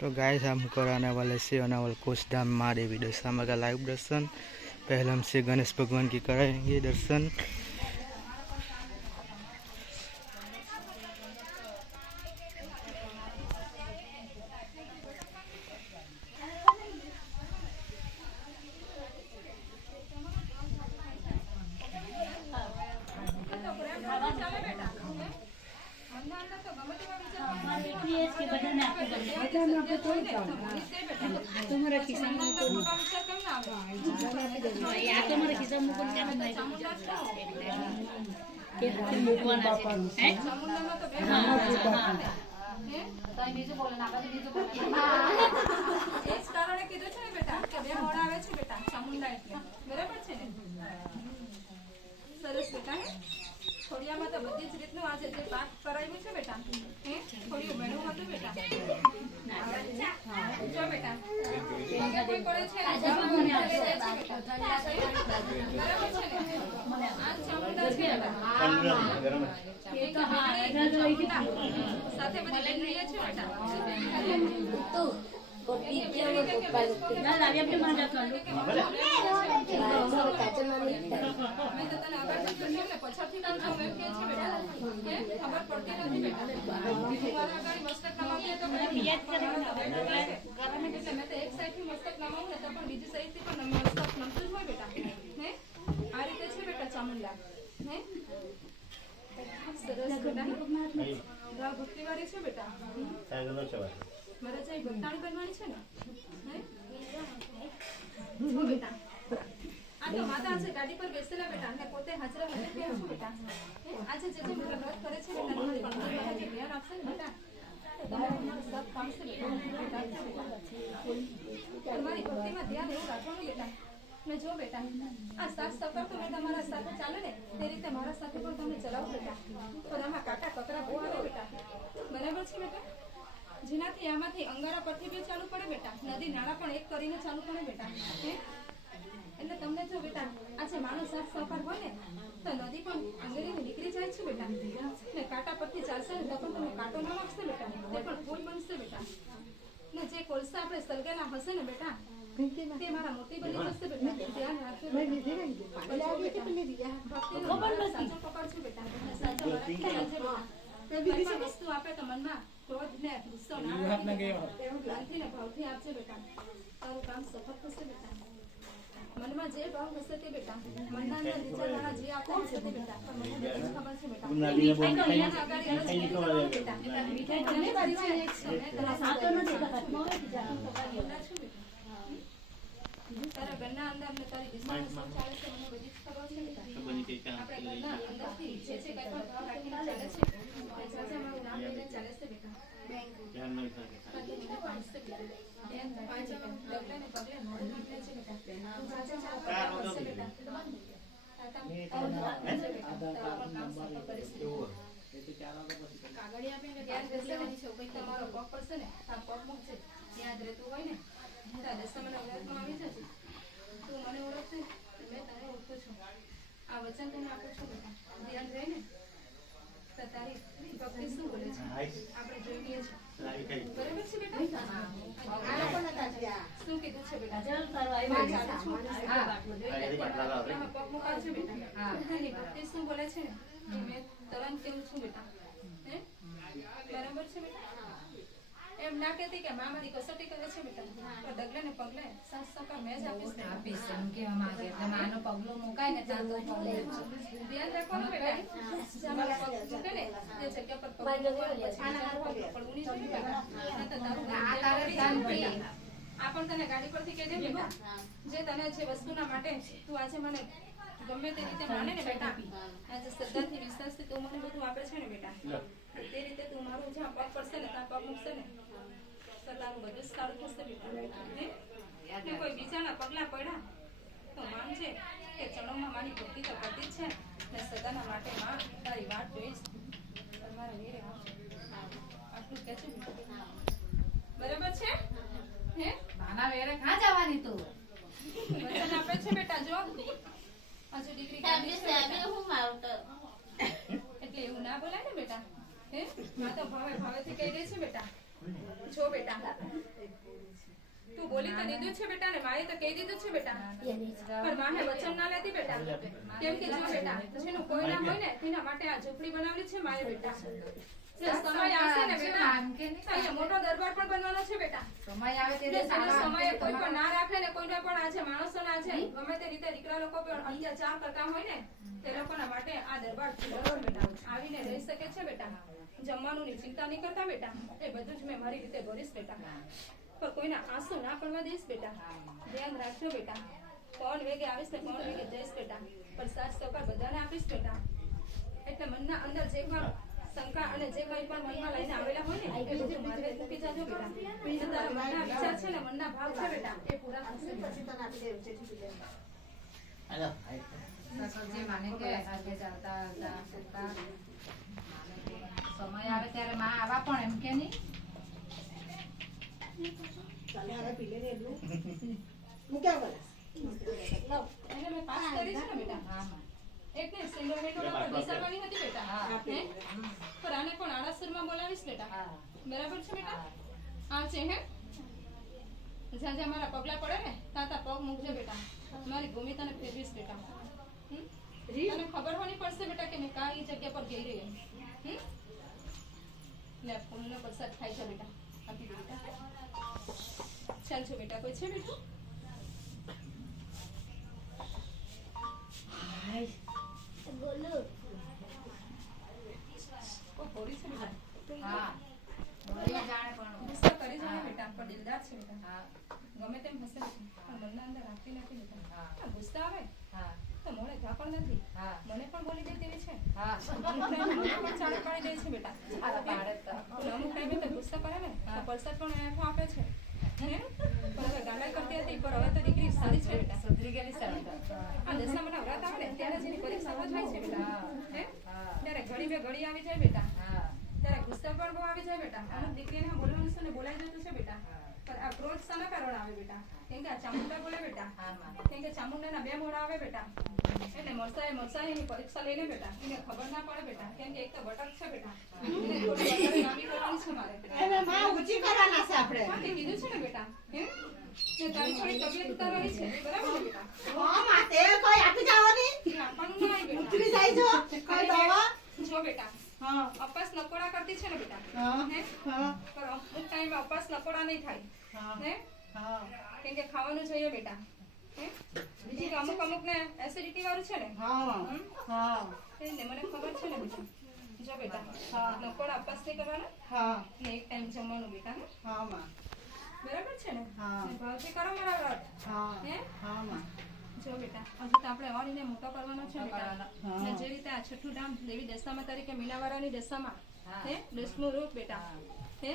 तो गाइस हमको आने वाले से आने वाले कुछ धाम माँ देवी दशा का लाइव दर्शन पहले हम से गणेश भगवान की कराएंगे दर्शन આ તમારા ખિસ્સામાં મૂકો ને ત્યાં કે હાથે મૂકવાના છે. હે? હા, હા, હા. એ જ કારણે કીધું છે ને બેટા કે બે મોડા આવે છે બેટા ચામુંડા એટલે બરાબર છે ને સરસ બેટા હે તો બધી જ રીતનું આજે જે પાક કરાવ્યું છે બેટા હે થોડી ઉમેરું હતું બેટા જો બેટા કોઈ પડે છે લઈ છે આ છે લઈ. સાથે બધી બેનરીએ છે બેટા ના, લાવી આપને માં રાખવાનું. મેં તો તને આગળ નથી કહ્યું ને, પછાડથી કામ થયું એમ કહે છે બેટા. હે? ખબર પડતી નથી બેટા. મારા આગળ મસ્તક નમાવીએ તો પછી એટલે મેં તો એક સાઈડથી મસ્તક નમાવું ને તો પણ બીજી સાઈડથી પણ નમ- મસ્તક નમતું જ હોય બેટા. હે? આ રીતે છે બેટા ચામુંડા. હે? સરસ બેટા. ગા ભક્તિવાળી છે બેટા. મારે જઈ ભક્તાણી બનવાની છે ને? બેટા. આ માતા આજે ગાડી પર બેસેલા બેટા. અને પોતે હાજરા હજે કેમ છો બેટા? આજે જે જે વ્રત કરે છે બેટા તમારી મને આપશે ને તમારું ભક્તિમાં ધ્યાન એવું રાખવાનું બેટા. ને જો બેટા, આ સાફ સફર તો મેં તમારા સાથે ચાલે ને, તે રીતે મારા સાથે પણ તમે ચલાવો બેટા પણ આમાં કાંટા કકરા બહુ આવે બેટા બરાબર છે બેટા જેનાથી અંગારા પરથી બી ચાલુ પડે બેટા. નદી નાળા પણ એક કરીને ચાલુ પડે બેટા. એટલે તમને જો બેટા આજે માણસ સાફ સફર હોય ને તો નદી પણ અંગેરીને નીકળી જાય છે બેટા. ને કાંટા પરથી ચાલશે ને તો પણ તમે કાંટો ના વાગશે બેટા. તે પણ ફૂલ બનશે બેટા. ને જે કોલસા આપણે સળગેલા હશે ને બેટા તે મારા મોતી મનમાં જે ભાવ હશે તે બેટા મનના અંદર વિચારવાળા જે આપતા હશે તે બેટા પણ મને બધી જ ખબર છે બેટા અહીંયા આગળ અરજ કરી કરવાનું બેટા મીઠાઈ ઘણી બધી છે એક છે મેં તને સાતો નથી ખબર. બોલા છું બેટા. તારા ઘરના અંદર ને તારી દિશામાં શું ચાલે છે મને બધી જ ખબર છે બેટા આપણે ઘરના અંદરથી જે જે કંઈ પણ ભાવ રાખીને ચાલે છે તે સાચા મારું નામ લઈને ચાલે છે બેટા તમારો પગ પડશે ને આ પગ મૂકશે ત્યાં જ રહેતું હોય ને તારે દસમાના વ્રતમાં આવી જશે તું મને મેં તને ઓળખું છું. આ વચન તને આપું છું બેટા ધ્યાન રહીને તારી ભક્તિ શું બોલે છે? આપણે જોઈએ છીએ. શું બોલે છે ને મેં તરત કેવું છું બેટા બરાબર છે બેટા એમ ના કહેતી કે મા મારી કસોટી કરે છે બેટા. પણ ડગલે ને પગલે સાસ સકા મેં જ આપીશ. આપીશ એમ કહેવા માંગે. એટલે માનો પગલો મુકાય ને ત્યાં તો પગલે ધ્યાન રાખવાનું બેટા. જ્યાં પગ મૂકે ને તે જગ્યા પર પગ મૂકવાનો છાના પગ પડવું નહીં જોઈએ તો તારું આ તારે ધ્યાન આ પણ તને ગાડી પરથી કહી દે બેટા. જે તને જે વસ્તુના માટે તું આજે મને ગમે તે રીતે માને ને બેટા. આજે શ્રદ્ધાથી વિશ્વાસથી તું મને બધું આપે છે ને બેટા. તે રીતે તું મારું જ્યાં પગ પડશે ને ત્યાં પગ મૂકશે ને સદાનું તારું બધું જ સારું થશે બેટા. ને કોઈ બીજાના પગલા પડ્યા તો માનજે કે ચણોમાં મારી ભક્તિ તો જ છે ને સદાના માટે માં તારી વાટ જોઈશ. તમારા વેરે આટલું કે છે બરાબર છે? હે? નાના વેરે ક્યાં જવાની તું? વચન આપે છે બેટા જો. હજુ બેટા. એટલે એવું ના બોલાય ને બેટા. હે? માં તો ભાવે ભાવેથી કહી દે છે બેટા. જો બેટા. તું બોલી તો દીધું છે બેટા ને માએ તો કહી દીધું છે બેટા. પણ માહે વચન ના લેતી બેટા. કેમ કે જો બેટા જેનું કોઈ ના હોય ને તેના માટે આ ઝૂંપડી બનાવેલી છે માએ બેટા. સમય આવશે ને બેટા? આમ કે નહીં? તો અહીંયા મોટો દરબાર પણ બનવાનો છે બેટા. સમય આવે જે ત્યારે જેનો સારા સમયે કોઈ પણ ના રાખે ને કોઈને પણ આજે માણસોના આજે ગમે તે રીતે દીકરા લોકો પણ અત્યાચાર કરતા હોય ને તે લોકોના માટે આ દરબાર ખુલ્લો બેટા. આવીને રહી શકે છે બેટા. જમવાનું ની ચિંતા નહીં કરતા બેટા. એ બધું જ મેં મારી રીતે ભરીશ બેટા. પણ કોઈના આંસુ ના પડવા દઈશ બેટા. ધ્યાન રાખજો બેટા. કોણ વેગે આવીશ ને કોણ વેગે જઈશ બેટા. પણ સાસ સહકાર બધાને આપીશ બેટા. એટલે મનના અંદર જે પણ શંકા અને જે કંઈ પણ મનમાં લઈને આવેલા હોય ને એ બધું મારે મૂકી જજો બેટા. તારા મનના વિચાર છે ને મનના ભાવ છે બેટા. એ પૂરા થશે. સસુરજી માને કે આજે ચાલતા હતા કે સમય આવે ત્યારે માં આવા પણ એમ કે નહીં? એને મેં પાસ કરી છે ને બેટા. હા. માં એક ને સેન્ડોમેટોના પર બેસાડવાની હતી બેટા. હા. હે પણ આને પણ આડાસરમાં બોલાવીશ બેટા. હા. બરાબર છે બેટા? હા. આ છે હે? જ્યાં જ્યાં મારા પગલા પડે ને ત્યાં ત્યાં પગ મૂકજે બેટા. મારી ભૂમિ તને ફેરવીશ બેટા. હમ? તને ખબર હોવી પડશે બેટા કે મેં કઈ જગ્યા પર ગઈ રહી એમ. હમ? લે ફૂલનો પ્રસાદ ખાઈ છે બેટા. આપી દે બેટા. ચાલ છો બેટા કોઈ છે બેટું? પણ દિલદાર છે બેટા ગમે તેમ હશે પણ મનના અંદર રાખતી નથી બેટા હા. ગુસ્સા આવે? હા. તો મોડે ઘા પણ નથી. હા. મને પણ બોલી દે તેવી છે. હા. અમુક મને પણ ચાલુ પાડી દે છે બેટા. અમુક ટાઈમે તો ગુસ્સા કરે ને પરસાદ પણ એને આપે છે. કરતી હતી પણ હવે તો દીકરી સારી છે બેટા. સુધરી ગયેલી સારી આ દસમા નવરાત આવે ને ત્યારે જેની પરીક્ષા જ છે બેટા. હે. ત્યારે ઘડી બે ઘડી આવી જાય બેટા. ત્યારે ગુસ્સા પણ બહુ આવી જાય બેટા. અમુક દીકરીને બોલવાનું છે ને બોલાઈ જતું છે બેટા. પણ આ ક્રોધ શાના કારણે આવે બેટા? કેમ કે આ ચામુંડા બોલે બેટા? કેમ કે ચામુંડાના બે મોઢા આવે બેટા? એટલે મળસાએ મળસાએ એની પરીક્ષા લઈને બેટા. એને ખબર ના પડે બેટા. કેમ કે એક તો બટક છે બેટા. એને થોડી વધારે લાંબી કરવાની છે મારે એને માં ઊંચી કરવાના છે આપણે. હા, તે કીધું છે ને બેટા. હે? ને તારી થોડી તબિયત ઉતારવાની છે. બરાબર ને બેટા હા માં તે કોઈ આપી જવાની એ આપવાનું ના હોય ઉતરી બેટા જાય છો કોઈ દવા જો બેટા હા અપાસ નકોડા કરતી છે ને બેટા? હે પણ અમુક ટાઈમ અપાસ નકોડા નહીં થાય. હે કેમ કે ખાવાનું જોઈએ બેટા. બીજી અમુક અમુક ને એસિડિટી વાળું છે ને? હા એને મને ખબર છે ને બેટા. જો બેટા નકોડા અપાસ નહીં કરવાના? હા. ને એક ટાઈમ જમવાનું બેટા હે? હા માં. બરાબર છે ને? હા. ભાવથી કરો મારા વ્રત. હા. હે? હા માં. જો બેટા હજુ તો આપણે વાળીને મોટો કરવાનો છે બેટા. ને જે રીતે આ છઠ્ઠું ધામ દેવી દશામાં તરીકે મીનાવાળાની દશામાં હે. દસમું રૂપ બેટા હે.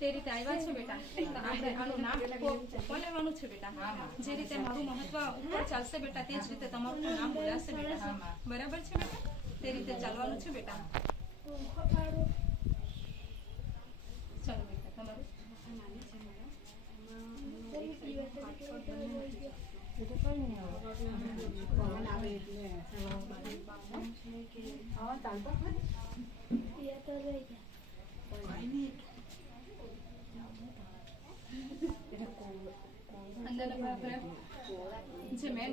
તે રીતે આવ્યા છે બેટા. આપણે આનું નામ ઉપર છે બેટા. જે રીતે મારું મહત્વ ઉપર ચાલશે બેટા તે જ રીતે તમારું નામ બોલાશે બેટા. બરાબર છે બેટા? તે રીતે ચાલવાનું છે બેટા ચાલો બેટા તમારું પવન આવે એટલે હા ચાલતો ખરી અંદરનો ભાગ રહે. જે મેન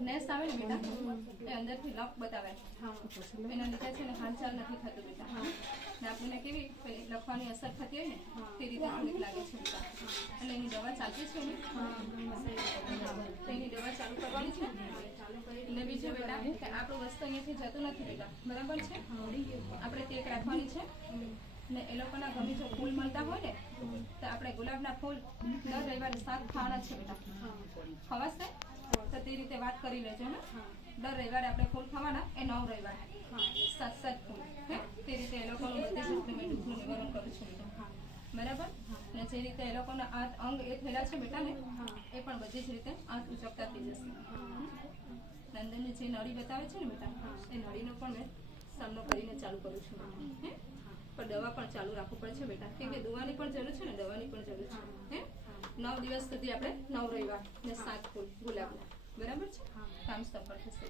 નેસ આવે ને બેટા એ અંદરથી લક બતાવે. એના લીધે છે ને હાલચાલ નથી થતું બેટા. ને આપણને કેવી પેલી લખવાની અસર થતી હોય ને તે રીતે થોડીક લાગે છે બેટા. એટલે એની દવા ચાલતી છે ને એની દવા ચાલુ કરવાની છે. ને બીજું બેટા કે આપણું વસ્તુ અહીંયાથી જતું નથી બેટા. બરાબર છે? આપણે ટેક રાખવાની છે. ને એ લોકોના ગમે જો ફૂલ મળતા હોય ને તો આપણે ગુલાબના ફૂલ દર રવિવારે સાત ખાવાના છે બેટા. ખવાશે? તો તે રીતે વાત કરી લેજો ને દર રવિવારે આપણે ફૂલ ખાવાના, એ નવ રવિવારે. સાત સાત ફૂલ, હે? તે રીતે એ લોકોનું બધી જાતનું મેં દુઃખનું નિવારણ કરું છું બરાબર? ને જે રીતે એ લોકોના આઠ અંગ એ થયેલા છે બેટા ને એ પણ બધી જ રીતે આઠ ઉચકતા થઈ જશે. નંદનની જે નળી બતાવે છે ને બેટા, એ નળીનો પણ મેં સામનો કરીને ચાલુ કરું છું. હે? દવા પણ ચાલુ રાખવું પડે છે બેટા. કેમ કે દવાની પણ જરૂર છે ને દવાની પણ જરૂર છે. હે. નવ દિવસ સુધી આપણે નવ રવિવાર ને સાત ફૂલ ગુલાબના બરાબર છે? કામ સંપર્ક થશે.